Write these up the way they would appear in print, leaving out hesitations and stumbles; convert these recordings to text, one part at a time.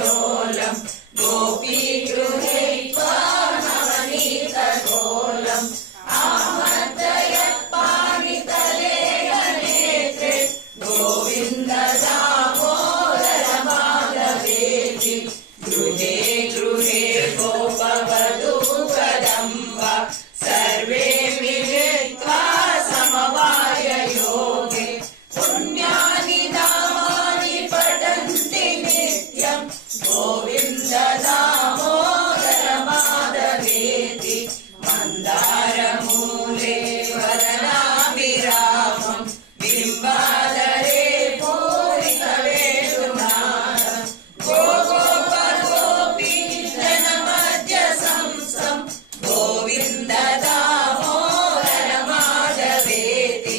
विलोलम् गोपीगृहे नवनीतकोलम् आमर्दयत्पाणितले नेत्रे गोविन्द दामोदर माधवेति गृहे गृहे गोपवधू कदम्ब सर्वे मिलित्वा समवाययोगे पुण्यानि नामानि पठन्ति नित्यम् गोविन्द दामोदर माधवेति मन्दारमूले वदनाभिरामम् बिम्बादरे पूरितवेणुनादम् गोगोपगोपी जनमध्य संस्थम् गोविन्द दामोदर माधवेति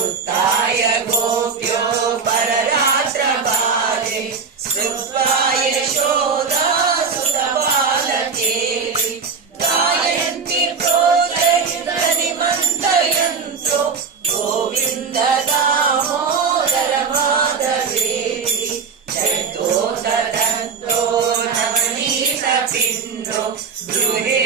उत्थाय गोप्यो पररात्रबाले स्मृत्वा यशोदा सुतबालकेलि गायन्ति प्रोत्साहितनिमन्त्रयन्तो गोविन्द दामोदर माधवेति जयतो तदन्तो नवनीतपिण्डो गृहे